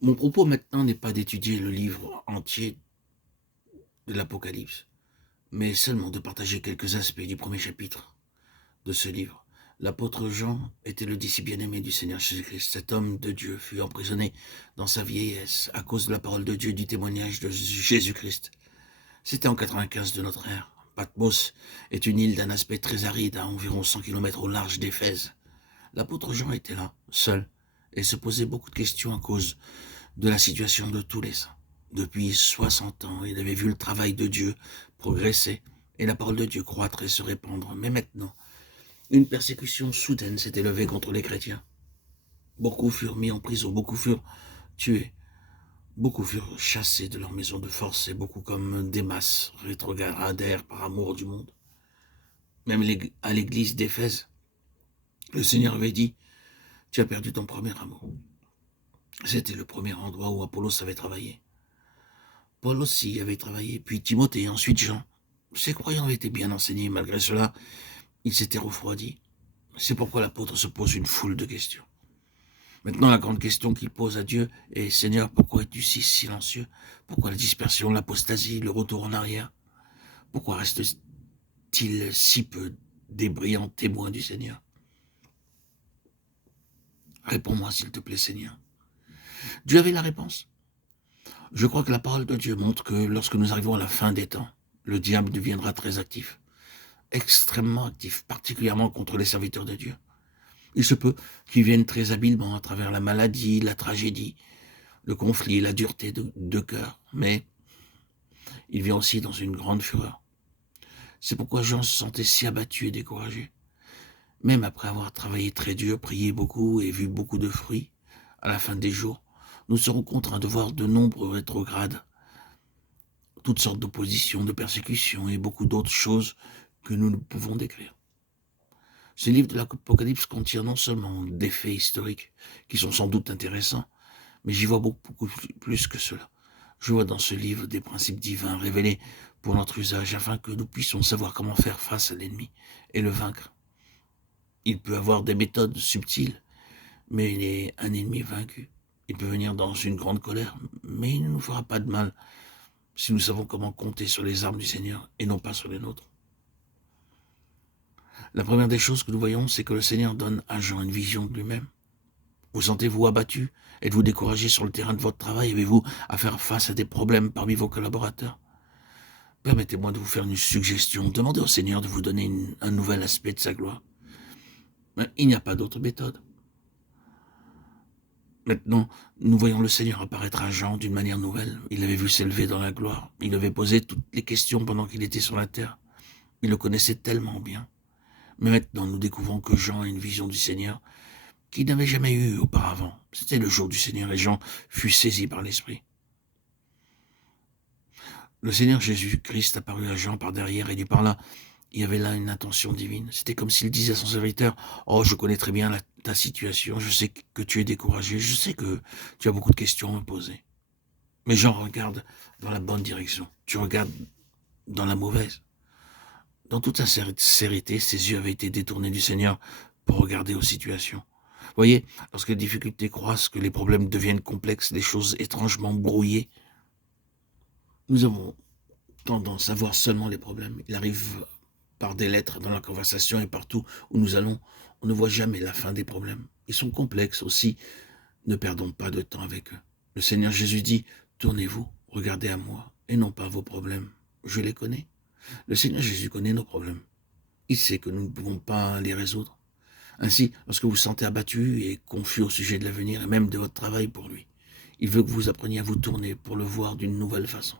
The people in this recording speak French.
Mon propos maintenant n'est pas d'étudier le livre entier de l'Apocalypse, mais seulement de partager quelques aspects du premier chapitre de ce livre. L'apôtre Jean était le disciple bien-aimé du Seigneur Jésus-Christ. Cet homme de Dieu fut emprisonné dans sa vieillesse à cause de la parole de Dieu, du témoignage de Jésus-Christ. C'était en 95 de notre ère. Patmos est une île d'un aspect très aride à environ 100 km au large d'Éphèse. L'apôtre Jean était là, seul, et se posait beaucoup de questions à cause de la situation de tous les saints. Depuis 60 ans, il avait vu le travail de Dieu progresser et la parole de Dieu croître et se répandre. Mais maintenant, une persécution soudaine s'est élevée contre les chrétiens. Beaucoup furent mis en prison, beaucoup furent tués, beaucoup furent chassés de leur maison de force et beaucoup comme des masses rétrogradèrent par amour du monde. Même à l'église d'Éphèse, le Seigneur avait dit, tu as perdu ton premier amour. C'était le premier endroit où Apollos avait travaillé. Paul aussi avait travaillé, puis Timothée, ensuite Jean. Ces croyants avaient été bien enseignés, malgré cela, ils s'étaient refroidis. C'est pourquoi l'apôtre se pose une foule de questions. Maintenant, la grande question qu'il pose à Dieu est, Seigneur, pourquoi es-tu si silencieux? Pourquoi la dispersion, l'apostasie, le retour en arrière? Pourquoi reste-t-il si peu des brillants témoins du Seigneur? Réponds-moi, s'il te plaît, Seigneur. Dieu avait la réponse. Je crois que la parole de Dieu montre que lorsque nous arrivons à la fin des temps, le diable deviendra très actif, extrêmement actif, particulièrement contre les serviteurs de Dieu. Il se peut qu'ils viennent très habilement à travers la maladie, la tragédie, le conflit, la dureté de cœur, mais il vient aussi dans une grande fureur. C'est pourquoi Jean se sentait si abattu et découragé. Même après avoir travaillé très dur, prié beaucoup et vu beaucoup de fruits, à la fin des jours, nous serons contraints de voir de nombreux rétrogrades, toutes sortes d'oppositions, de persécutions et beaucoup d'autres choses que nous ne pouvons décrire. Ce livre de l'Apocalypse contient non seulement des faits historiques qui sont sans doute intéressants, mais j'y vois beaucoup plus que cela. Je vois dans ce livre des principes divins révélés pour notre usage afin que nous puissions savoir comment faire face à l'ennemi et le vaincre. Il peut avoir des méthodes subtiles, mais il est un ennemi vaincu. Il peut venir dans une grande colère, mais il ne nous fera pas de mal si nous savons comment compter sur les armes du Seigneur et non pas sur les nôtres. La première des choses que nous voyons, c'est que le Seigneur donne à Jean une vision de lui-même. Vous sentez-vous abattu? Êtes-vous découragé sur le terrain de votre travail? Avez-vous à faire face à des problèmes parmi vos collaborateurs? Permettez-moi de vous faire une suggestion. Demandez au Seigneur de vous donner un nouvel aspect de sa gloire. Mais il n'y a pas d'autre méthode. Maintenant, nous voyons le Seigneur apparaître à Jean d'une manière nouvelle. Il l'avait vu s'élever dans la gloire. Il avait posé toutes les questions pendant qu'il était sur la terre. Il le connaissait tellement bien. Mais maintenant, nous découvrons que Jean a une vision du Seigneur qu'il n'avait jamais eue auparavant. C'était le jour du Seigneur et Jean fut saisi par l'Esprit. Le Seigneur Jésus-Christ apparut à Jean par derrière et lui parla. Il y avait là une intention divine. C'était comme s'il disait à son serviteur, « Oh, je connais très bien ta situation, je sais que tu es découragé, je sais que tu as beaucoup de questions à me poser. Mais Jean regarde dans la bonne direction, tu regardes dans la mauvaise. » Dans toute sa sincérité, ses yeux avaient été détournés du Seigneur pour regarder aux situations. Voyez, lorsque les difficultés croissent, que les problèmes deviennent complexes, les choses étrangement brouillées, nous avons tendance à voir seulement les problèmes. Il arrive par des lettres dans la conversation et partout où nous allons, on ne voit jamais la fin des problèmes. Ils sont complexes aussi, ne perdons pas de temps avec eux. Le Seigneur Jésus dit, tournez-vous, regardez à moi, et non pas vos problèmes. Je les connais. Le Seigneur Jésus connaît nos problèmes. Il sait que nous ne pouvons pas les résoudre. Ainsi, lorsque vous vous sentez abattu et confus au sujet de l'avenir et même de votre travail pour lui, il veut que vous appreniez à vous tourner pour le voir d'une nouvelle façon.